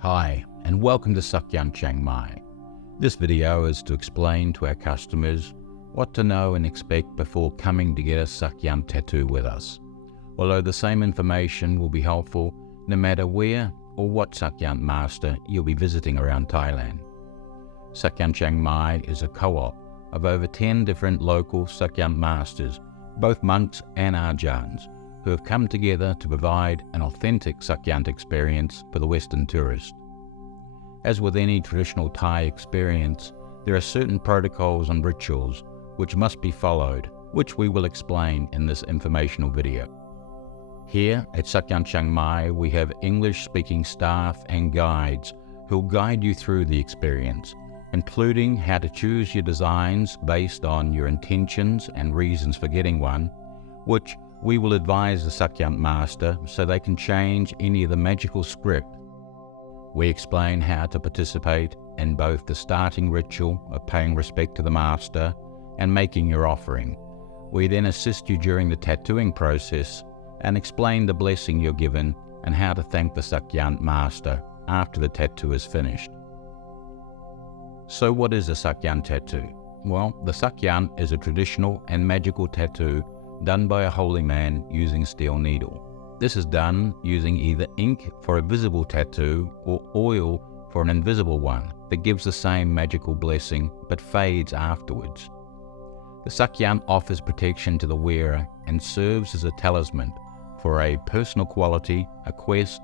Hi, and welcome to Sak Yant Chiang Mai. This video is to explain to our customers what to know and expect before coming to get a Sak Yant tattoo with us. Although the same information will be helpful no matter where or what Sak Yant Master you'll be visiting around Thailand. Sak Yant Chiang Mai is a co-op of over 10 different local Sak Yant Masters, both monks and Ajarns, who have come together to provide an authentic Sak Yant experience for the Western tourist. As with any traditional Thai experience, there are certain protocols and rituals which must be followed, which we will explain in this informational video. Here at Sak Yant Chiang Mai, we have English-speaking staff and guides who will guide you through the experience, including how to choose your designs based on your intentions and reasons for getting one, which we will advise the Sak Yant Master so they can change any of the magical script. We explain how to participate in both the starting ritual of paying respect to the Master and making your offering. We then assist you during the tattooing process and explain the blessing you're given and how to thank the Sak Yant Master after the tattoo is finished. So what is a Sak Yant tattoo? Well, the Sak Yant is a traditional and magical tattoo done by a holy man using a steel needle. This is done using either ink for a visible tattoo or oil for an invisible one that gives the same magical blessing but fades afterwards. The Sak Yant offers protection to the wearer and serves as a talisman for a personal quality, a quest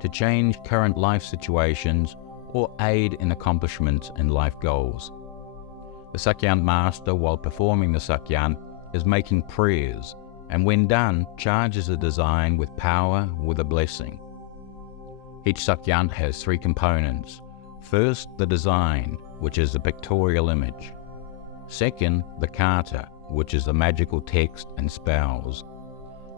to change current life situations or aid in accomplishments and life goals. The Sak Yant Master, while performing the Sak Yant, is making prayers, and when done, charges a design with power with a blessing. Each Sak Yant has three components. First, the design, which is a pictorial image. Second, the kata, which is the magical text and spells.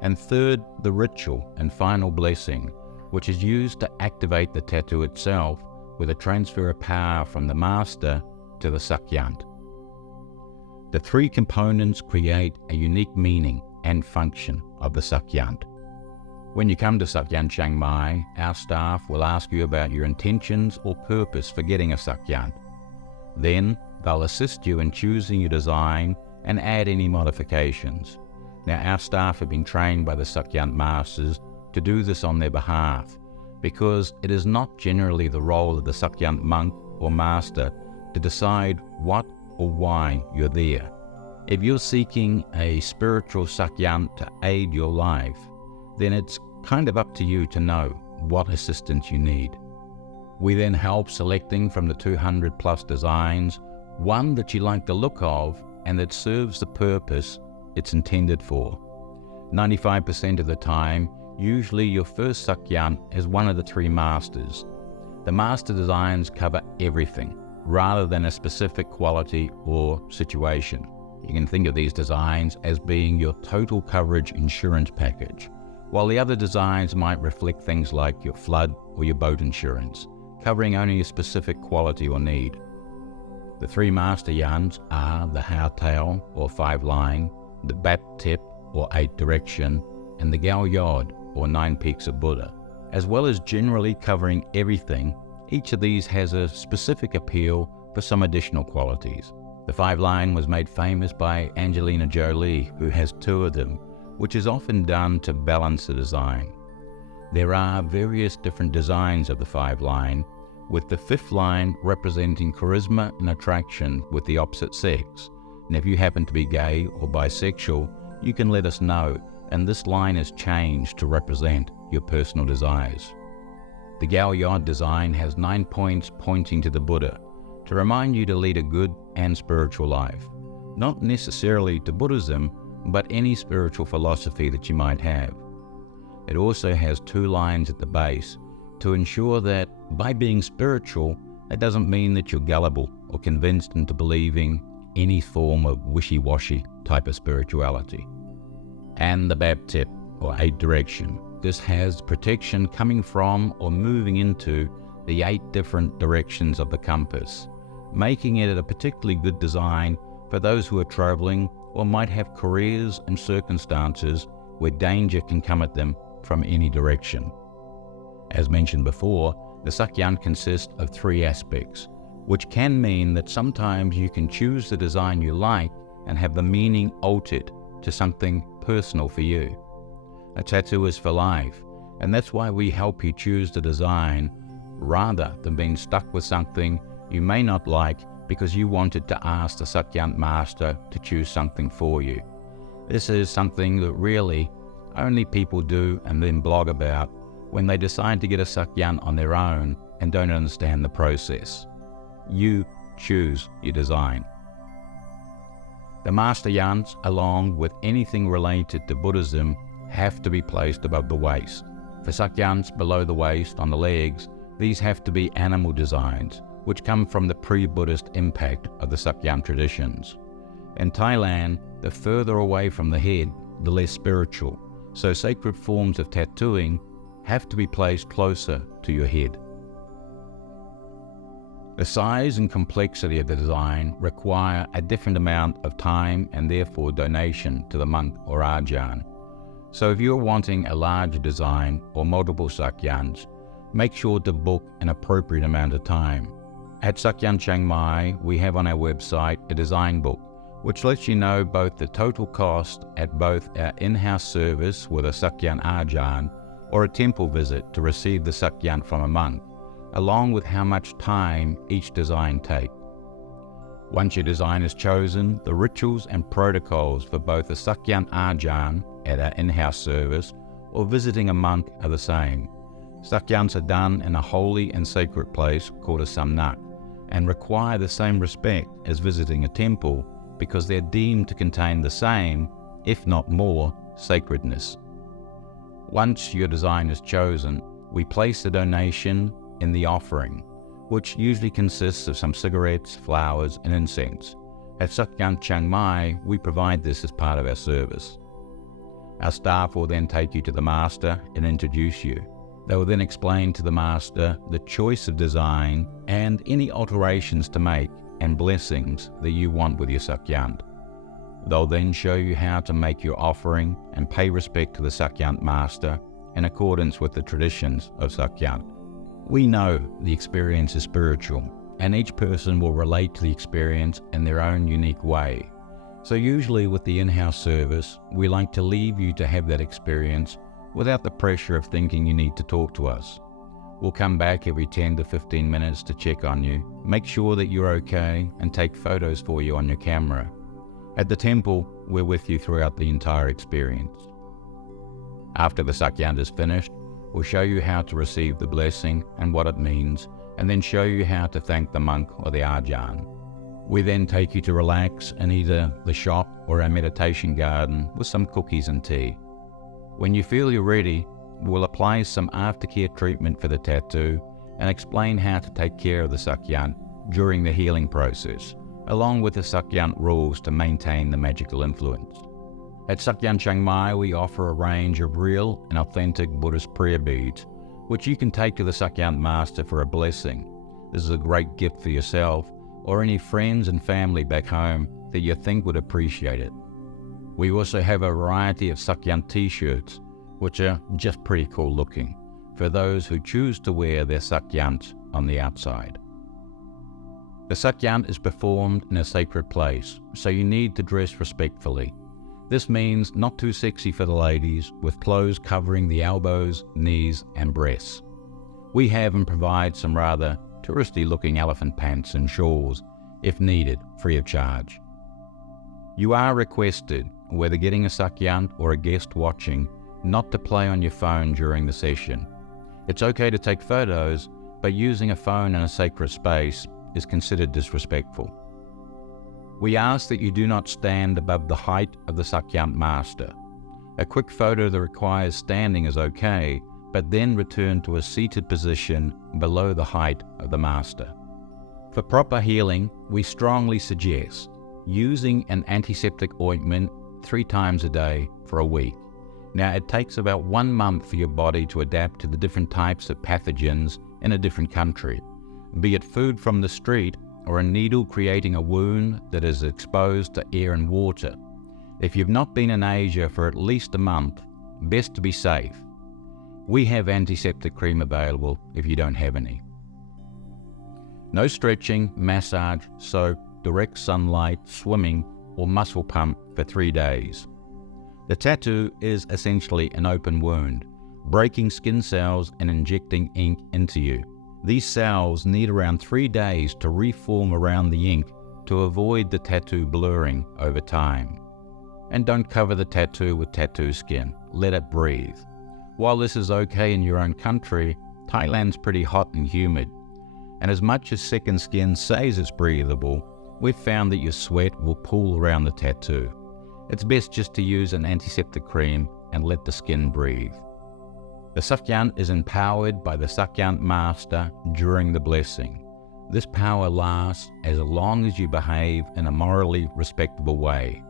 And third, the ritual and final blessing, which is used to activate the tattoo itself with a transfer of power from the Master to the Sak Yant. The three components create a unique meaning and function of the Sak Yant. When you come to Sak Yant Chiang Mai, our staff will ask you about your intentions or purpose for getting a Sak Yant. Then they'll assist you in choosing your design and add any modifications. Now, our staff have been trained by the Sak Yant Masters to do this on their behalf, because it is not generally the role of the Sak Yant monk or master to decide what or why you're there. If you're seeking a spiritual Sak Yant to aid your life, then it's kind of up to you to know what assistance you need. We then help selecting from the 200 plus designs, one that you like the look of and that serves the purpose it's intended for. 95% of the time, usually your first Sak Yant is one of the three masters. The master designs cover everything, rather than a specific quality or situation. You can think of these designs as being your total coverage insurance package, while the other designs might reflect things like your flood or your boat insurance, covering only a specific quality or need. The three master yants are the Hao Tail or 5-line, the Bat Tip or 8 direction, and the Gao Yod or 9 peaks of Buddha. As well as generally covering everything, each of these has a specific appeal for some additional qualities. The 5-line was made famous by Angelina Jolie, who has 2 of them, which is often done to balance the design. There are various different designs of the 5-line, with the 5th line representing charisma and attraction with the opposite sex. And if you happen to be gay or bisexual, you can let us know, and this line is changed to represent your personal desires. The Gao Yod design has 9 points pointing to the Buddha, to remind you to lead a good and spiritual life. Not necessarily to Buddhism, but any spiritual philosophy that you might have. It also has 2 lines at the base to ensure that by being spiritual, that doesn't mean that you're gullible or convinced into believing any form of wishy-washy type of spirituality. And the Bab Tip, or 8 direction. This has protection coming from or moving into the 8 different directions of the compass, making it a particularly good design for those who are traveling or might have careers and circumstances where danger can come at them from any direction. As mentioned before, The Sak Yant consists of 3 aspects, which can mean that sometimes you can choose the design you like and have the meaning altered to something personal for you. A tattoo is for life, and that's why we help you choose the design rather than being stuck with something you may not like because you wanted to ask the Sak Yant Master to choose something for you. This is something that really only people do and then blog about when they decide to get a Sak Yant on their own and don't understand the process. You choose your design. The Master Yants, along with anything related to Buddhism, have to be placed above the waist. For Sak Yants below the waist on the legs, these have to be animal designs, which come from the pre-Buddhist impact of the Sak Yant traditions. In Thailand, the further away from the head, the less spiritual, so sacred forms of tattooing have to be placed closer to your head. The size and complexity of the design require a different amount of time and therefore donation to the monk or Ajarn. So if you're wanting a larger design or multiple Sak Yants, make sure to book an appropriate amount of time. At Sak Yant Chiang Mai, we have on our website a design book, which lets you know both the total cost at both our in-house service with a Sak Yant Ajarn or a temple visit to receive the Sak Yant from a monk, along with how much time each design takes. Once your design is chosen, the rituals and protocols for both the Sak Yant Ajarn at our in-house service or visiting a monk are the same. Sak Yants are done in a holy and sacred place called a samnak and require the same respect as visiting a temple because they're deemed to contain the same, if not more, sacredness. Once your design is chosen, we place the donation in the offering, which usually consists of some cigarettes, flowers, and incense. At Sak Yant Chiang Mai, we provide this as part of our service. Our staff will then take you to the Master and introduce you. They will then explain to the Master the choice of design and any alterations to make and blessings that you want with your Sak Yant. They'll then show you how to make your offering and pay respect to the Sak Yant Master in accordance with the traditions of Sak Yant. We know the experience is spiritual, and each person will relate to the experience in their own unique way. So usually with the in-house service, we like to leave you to have that experience without the pressure of thinking you need to talk to us. We'll come back every 10 to 15 minutes to check on you, make sure that you're okay, and take photos for you on your camera. At the temple, we're with you throughout the entire experience. After the Sak Yant is finished, we'll show you how to receive the blessing and what it means, and then show you how to thank the monk or the Ajarn. We then take you to relax in either the shop or our meditation garden with some cookies and tea. When you feel you're ready, we'll apply some aftercare treatment for the tattoo and explain how to take care of the Sak Yant during the healing process, along with the Sak Yant rules to maintain the magical influence. At Sak Yant Chiang Mai, we offer a range of real and authentic Buddhist prayer beads, which you can take to the Sak Yant Master for a blessing. This is a great gift for yourself or any friends and family back home that you think would appreciate it. We also have a variety of Sak Yant t-shirts, which are just pretty cool looking, for those who choose to wear their Sak Yant on the outside. The Sak Yant is performed in a sacred place, so you need to dress respectfully. This means not too sexy for the ladies, with clothes covering the elbows, knees, and breasts. We have and provide some rather touristy-looking elephant pants and shawls, if needed, free of charge. You are requested, whether getting a Sak Yant or a guest watching, not to play on your phone during the session. It's okay to take photos, but using a phone in a sacred space is considered disrespectful. We ask that you do not stand above the height of the Sak Yant Master. A quick photo that requires standing is okay, but then return to a seated position below the height of the Master. For proper healing, we strongly suggest using an antiseptic ointment 3 times a day for a week. Now, it takes about 1 month for your body to adapt to the different types of pathogens in a different country, be it food from the street or a needle creating a wound that is exposed to air and water. If you've not been in Asia for at least a month, best to be safe. We have antiseptic cream available if you don't have any. No stretching, massage, soak, direct sunlight, swimming, or muscle pump for 3 days. The tattoo is essentially an open wound, breaking skin cells and injecting ink into you. These cells need around 3 days to reform around the ink to avoid the tattoo blurring over time. And don't cover the tattoo with tattoo skin. Let it breathe. While this is okay in your own country, Thailand's pretty hot and humid. And as much as second skin says it's breathable, we've found that your sweat will pool around the tattoo. It's best just to use an antiseptic cream and let the skin breathe. The Sak Yant is empowered by the Sak Yant Master during the blessing. This power lasts as long as you behave in a morally respectable way.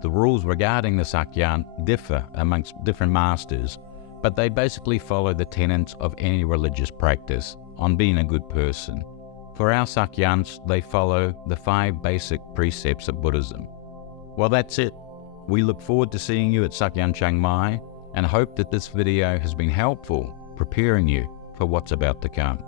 The rules regarding the Sak Yant differ amongst different masters, but they basically follow the tenets of any religious practice on being a good person. For our Sak Yants, they follow the 5 basic precepts of Buddhism. Well, that's it. We look forward to seeing you at Sak Yant Chiang Mai and hope that this video has been helpful preparing you for what's about to come.